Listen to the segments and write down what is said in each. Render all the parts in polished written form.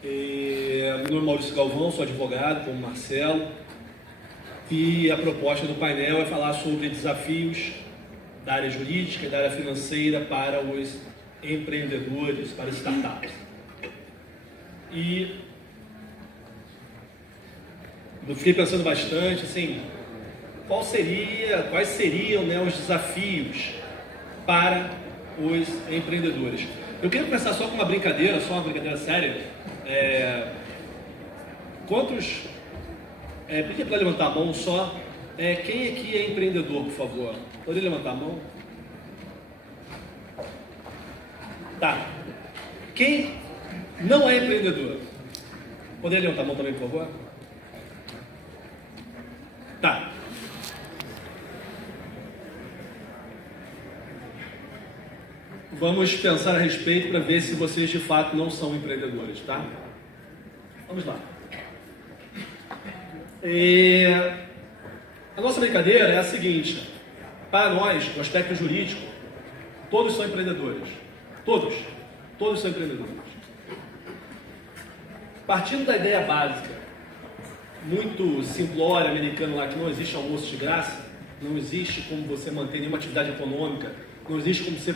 Meu nome é Maurício Galvão, sou advogado, como Marcelo, e a proposta do painel é falar sobre desafios da área jurídica e da área financeira para os empreendedores, para as startups. E eu fiquei pensando bastante, assim, quais seriam, né, os desafios para os empreendedores. Eu queria começar só com uma brincadeira séria. Pedir para levantar a mão só. Quem aqui é empreendedor, por favor? Poderia levantar a mão? Tá. Quem não é empreendedor? Poderia levantar a mão também, por favor? Tá. Vamos pensar a respeito para ver se vocês de fato não são empreendedores, tá? Vamos lá. A nossa brincadeira é a seguinte: para nós, no aspecto jurídico, todos são empreendedores. Todos são empreendedores. Partindo da ideia básica, muito simplória, americana lá, que não existe almoço de graça, não existe como você manter nenhuma atividade econômica, não existe como você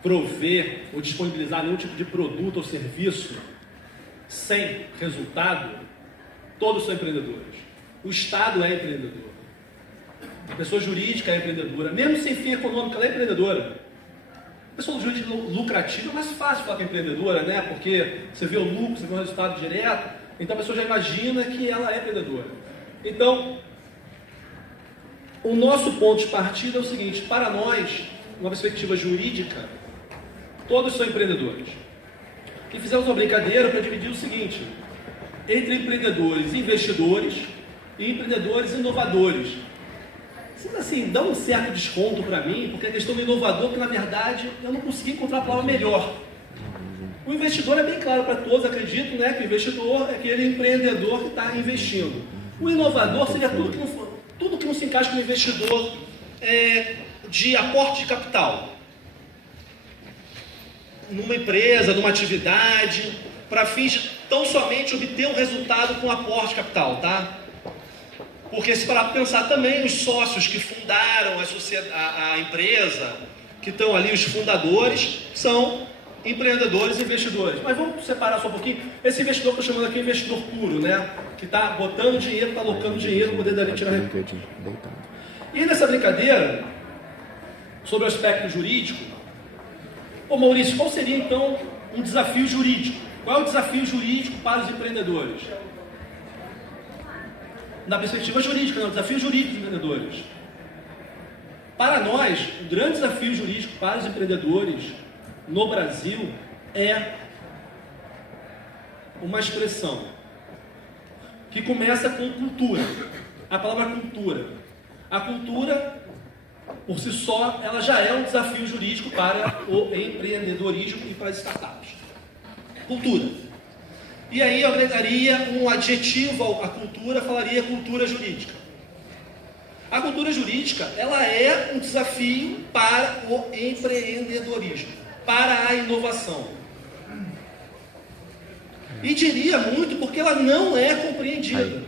prover ou disponibilizar nenhum tipo de produto ou serviço sem resultado. Todos são empreendedores. O Estado é empreendedor. A pessoa jurídica é empreendedora. Mesmo sem fim econômico, ela é empreendedora. A pessoa jurídica lucrativa é mais fácil falar que é empreendedora, né? Porque você vê o lucro, você vê o resultado direto, então a pessoa já imagina que ela é empreendedora. Então, o nosso ponto de partida é o seguinte: para nós, numa perspectiva jurídica, todos são empreendedores. E fizemos uma brincadeira para dividir o seguinte: entre empreendedores investidores e empreendedores inovadores. Assim, dá um certo desconto para mim, porque a questão do inovador, que na verdade eu não consegui encontrar a palavra melhor. O investidor é bem claro para todos, acredito, né, que o investidor é aquele empreendedor que está investindo. O inovador seria tudo que não se encaixa com o investidor de aporte de capital numa empresa, numa atividade, para fins de tão somente obter um resultado com aporte de capital, tá? Porque se parar para pensar também, os sócios que fundaram a empresa, que estão ali, os fundadores, são empreendedores e investidores. Mas vamos separar só um pouquinho. Esse investidor que eu estou chamando aqui é investidor puro, né? Que está botando dinheiro, está alocando dinheiro para poder dali tirar recurso. E nessa brincadeira, sobre o aspecto jurídico, Maurício, qual seria então um desafio jurídico? Qual é o desafio jurídico para os empreendedores? Na perspectiva jurídica, não, o desafio jurídico dos empreendedores. Para nós, o grande desafio jurídico para os empreendedores no Brasil é uma expressão que começa com cultura. A palavra cultura. A cultura, por si só, ela já é um desafio jurídico para o empreendedorismo e para as startups. Cultura. E aí eu agregaria um adjetivo à cultura, falaria cultura jurídica. A cultura jurídica, ela é um desafio para o empreendedorismo, para a inovação. E diria muito porque ela não é compreendida.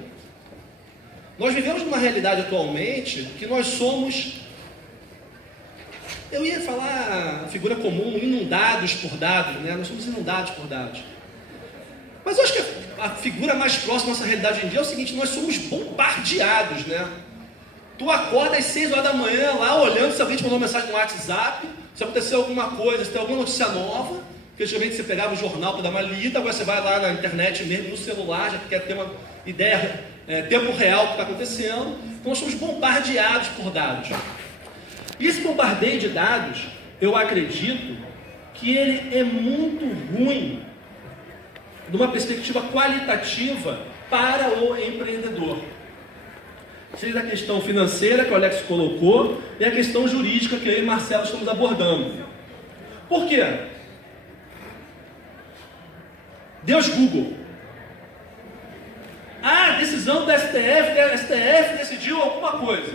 Nós vivemos numa realidade atualmente que nós somos, eu ia falar a figura comum, inundados por dados, né? Nós somos inundados por dados. Mas eu acho que a figura mais próxima da nossa realidade hoje em dia é o seguinte: nós somos bombardeados, né? Tu acorda às 6 horas da manhã lá, olhando se alguém te mandou uma mensagem no WhatsApp, se aconteceu alguma coisa, se tem alguma notícia nova, porque antigamente você pegava o jornal para dar uma lida, agora você vai lá na internet mesmo, no celular, já quer ter uma ideia, tempo real do que está acontecendo. Então nós somos bombardeados por dados. E esse bombardeio de dados, eu acredito que ele é muito ruim de uma perspectiva qualitativa para o empreendedor. Seja a questão financeira que o Alex colocou e a questão jurídica que eu e Marcelo estamos abordando. Por quê? Deus Google. Decisão do STF decidiu alguma coisa.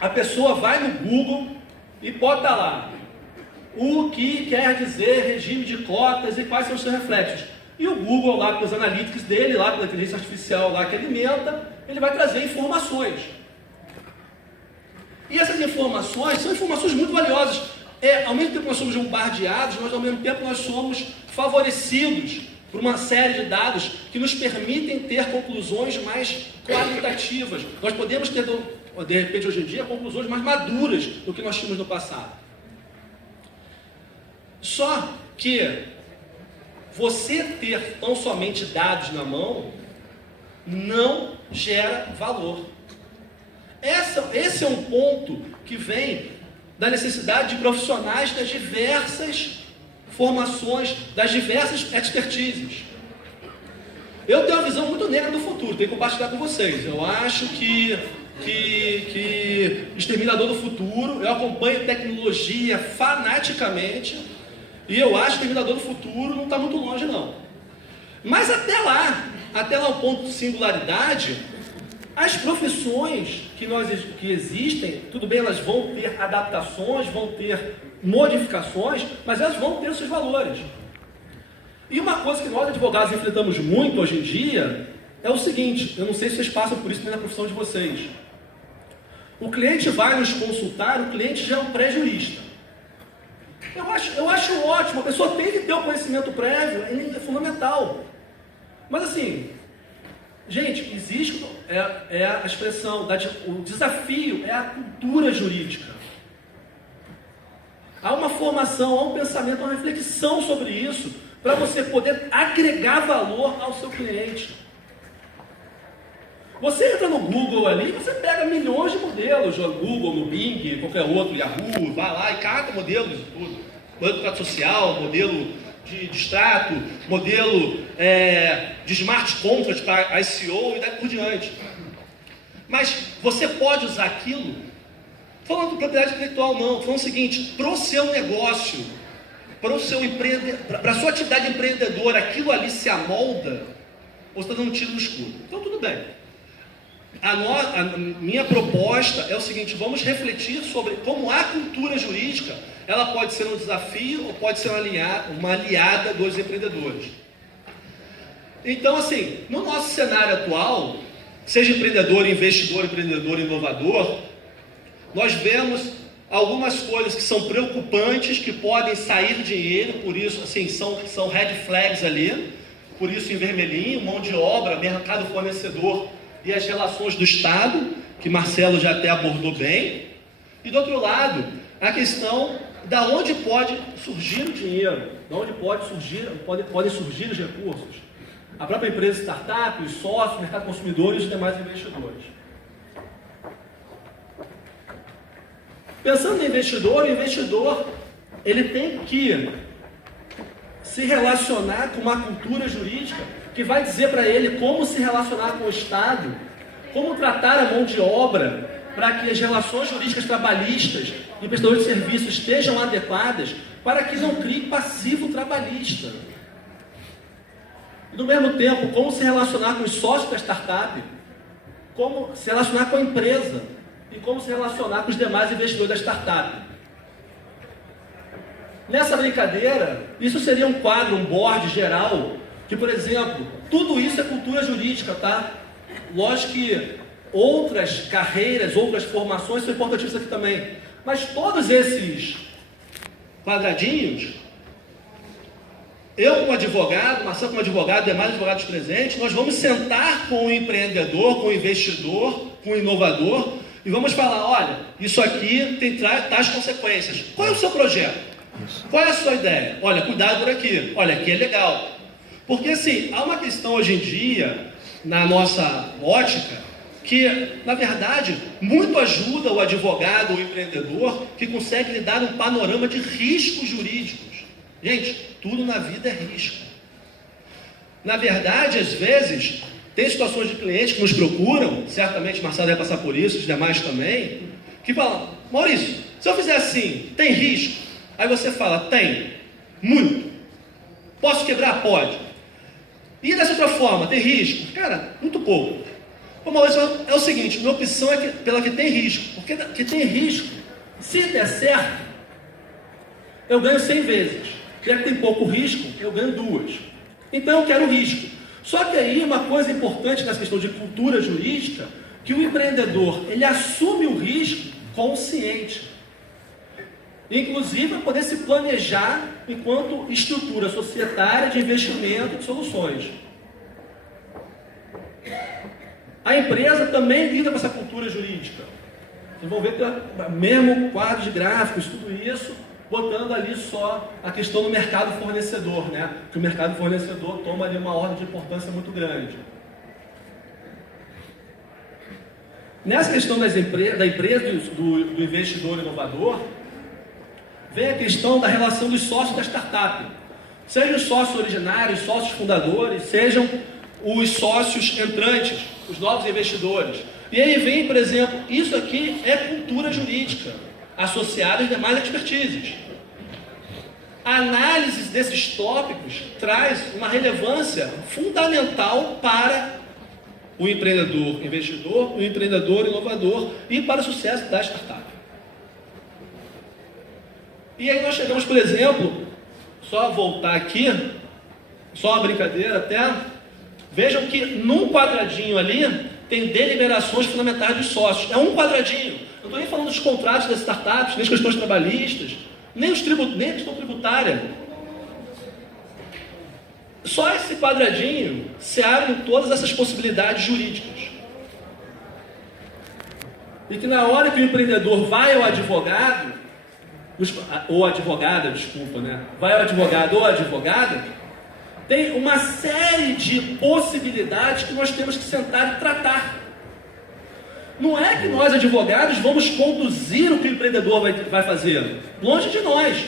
A pessoa vai no Google e bota lá o que quer dizer regime de cotas e quais são os seus reflexos. E o Google lá com os analytics dele, lá com a inteligência artificial lá que alimenta, ele vai trazer informações. E essas informações são informações muito valiosas. Ao mesmo tempo que nós somos bombardeados, mas ao mesmo tempo nós somos favorecidos por uma série de dados que nos permitem ter conclusões mais qualitativas. Nós podemos ter, de repente, hoje em dia, conclusões mais maduras do que nós tínhamos no passado. Só que você ter tão somente dados na mão não gera valor. Esse é um ponto que vem da necessidade de profissionais das diversas formações, das diversas expertises. Eu tenho uma visão muito negra do futuro, tenho que compartilhar com vocês. Eu acho que Exterminador do Futuro, eu acompanho tecnologia fanaticamente, e eu acho que Exterminador do Futuro não está muito longe não. Mas até lá o ponto de singularidade, as profissões que existem, tudo bem, elas vão ter adaptações, vão ter modificações, mas elas vão ter os seus valores. E uma coisa que nós advogados enfrentamos muito hoje em dia é o seguinte, eu não sei se vocês passam por isso na profissão de vocês. O cliente vai nos consultar, o cliente já é um pré-jurista. Eu acho ótimo, a pessoa tem que ter o conhecimento prévio, é fundamental. Mas assim, gente, existe a expressão, o desafio é a cultura jurídica. Há uma formação, há um pensamento, uma reflexão sobre isso, para você poder agregar valor ao seu cliente. Você entra no Google ali, você pega milhões de modelos, no Google, no Bing, qualquer outro, Yahoo, vai lá e cata modelos de tudo. Modelo de contrato social, modelo de extrato, modelo de smart contract para ICO e daí por diante. Mas você pode usar aquilo, falando de propriedade intelectual não, falando o seguinte, para o seu negócio, para a sua atividade empreendedora, aquilo ali se amolda, ou você está dando um tiro no escuro. Então tudo bem. A minha proposta é o seguinte, vamos refletir sobre como a cultura jurídica, ela pode ser um desafio ou pode ser uma aliada dos empreendedores. Então assim, no nosso cenário atual, seja empreendedor, investidor, empreendedor, inovador, nós vemos algumas coisas que são preocupantes, que podem sair dinheiro, por isso assim, são red flags ali, por isso em vermelhinho, mão de obra, mercado fornecedor, e as relações do Estado, que Marcelo já até abordou bem, e do outro lado, a questão da onde pode surgir o dinheiro, da onde podem surgir os recursos. A própria empresa startup, os sócios, o mercado consumidor e os demais investidores. Pensando no investidor, o investidor ele tem que se relacionar com uma cultura jurídica que vai dizer para ele como se relacionar com o Estado, como tratar a mão de obra, para que as relações jurídicas trabalhistas e prestadores de serviços estejam adequadas, para que não crie passivo trabalhista. E, no mesmo tempo, como se relacionar com os sócios da startup, como se relacionar com a empresa e como se relacionar com os demais investidores da startup. Nessa brincadeira, isso seria um quadro, um board geral, que, por exemplo, tudo isso é cultura jurídica, tá? Lógico que outras carreiras, outras formações são importantes aqui também. Mas todos esses quadradinhos, eu como advogado, Marcelo como advogado, demais advogados presentes, nós vamos sentar com o empreendedor, com o investidor, com o inovador, e vamos falar, olha, isso aqui tem tais consequências. Qual é o seu projeto? Qual é a sua ideia? Olha, cuidado por aqui. Olha, aqui é legal. Porque assim, há uma questão hoje em dia, na nossa ótica, que, na verdade, muito ajuda o advogado, o empreendedor, que consegue lhe dar um panorama de riscos jurídicos. Gente, tudo na vida é risco. Na verdade, às vezes, tem situações de clientes que nos procuram, certamente Marcelo vai passar por isso, os demais também, que falam, Maurício, se eu fizer assim, tem risco? Aí você fala, tem, muito. Posso quebrar? Pode. E dessa outra forma, tem risco? Cara, muito pouco. Ô Maurício, é o seguinte, minha opção é pela que tem risco, porque que tem risco, se der certo, eu ganho 100 vezes. Já que tem pouco risco, eu ganho 2. Então eu quero risco. Só que aí uma coisa importante nessa questão de cultura jurídica, que o empreendedor, ele assume o risco consciente. Inclusive para poder se planejar enquanto estrutura societária de investimento de soluções. A empresa também lida com essa cultura jurídica. Vocês vão ver que é mesmo quadro de gráficos, tudo isso, botando ali só a questão do mercado fornecedor, né? Que o mercado fornecedor toma ali uma ordem de importância muito grande. Nessa questão da empresa do investidor inovador, vem a questão da relação dos sócios da startup. Sejam os sócios originários, sócios fundadores, sejam os sócios entrantes, os novos investidores. E aí vem, por exemplo, isso aqui é cultura jurídica, associada às demais expertises. A análise desses tópicos traz uma relevância fundamental para o empreendedor investidor, o empreendedor inovador e para o sucesso da startup. E aí nós chegamos, por exemplo, só voltar aqui, só uma brincadeira até, vejam que num quadradinho ali tem deliberações fundamentais dos sócios. É um quadradinho. Não estou nem falando dos contratos das startups, nem as questões trabalhistas, nem a questão tributária. Só esse quadradinho se abrem todas essas possibilidades jurídicas. E que na hora que o empreendedor vai ao advogado, ou advogada, desculpa, né? Vai ao advogado ou advogada, tem uma série de possibilidades que nós temos que sentar e tratar. Não é que nós, advogados, vamos conduzir o que o empreendedor vai fazer. Longe de nós.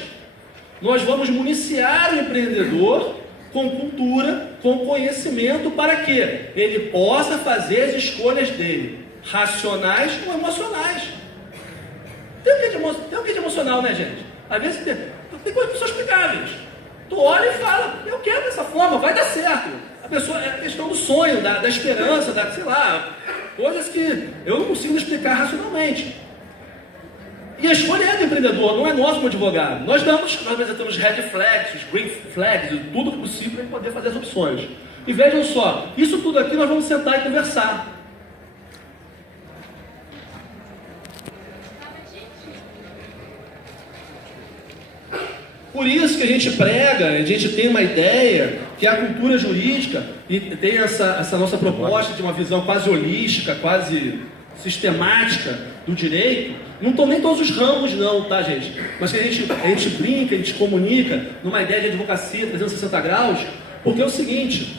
Nós vamos municiar o empreendedor com cultura, com conhecimento, para que ele possa fazer as escolhas dele, racionais ou emocionais. Tem o que de emocional, né, gente? Às vezes tem coisas que são explicáveis. Tu olha e fala, eu quero dessa forma, vai dar certo. A pessoa, é a questão do sonho, da esperança, sei lá, coisas que eu não consigo explicar racionalmente. E a escolha é do empreendedor, não é nosso como advogado. Nós apresentamos red flags, green flags, tudo possível para poder fazer as opções. E vejam só, isso tudo aqui nós vamos sentar e conversar. Por isso que a gente prega, a gente tem uma ideia que a cultura jurídica, e tem essa nossa proposta de uma visão quase holística, quase sistemática do direito. Não estão nem todos os ramos não, tá, gente? Mas que a gente brinca, a gente comunica numa ideia de advocacia 360 graus, porque é o seguinte,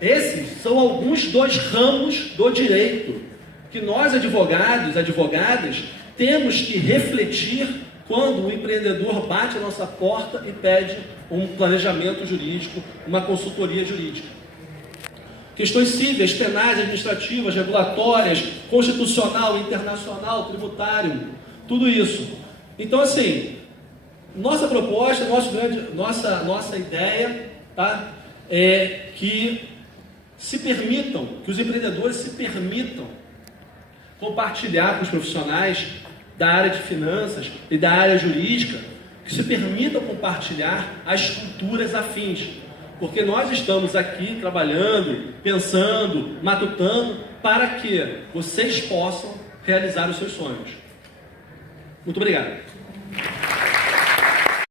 esses são alguns dos ramos do direito que nós advogados, advogadas, temos que refletir quando o empreendedor bate a nossa porta e pede um planejamento jurídico, uma consultoria jurídica. Questões cíveis, penais, administrativas, regulatórias, constitucional, internacional, tributário, tudo isso. Então, assim, nossa proposta, nossa ideia, tá, é que que os empreendedores se permitam compartilhar com os profissionais da área de finanças e da área jurídica, que se permitam compartilhar as culturas afins. Porque nós estamos aqui trabalhando, pensando, matutando, para que vocês possam realizar os seus sonhos. Muito obrigado.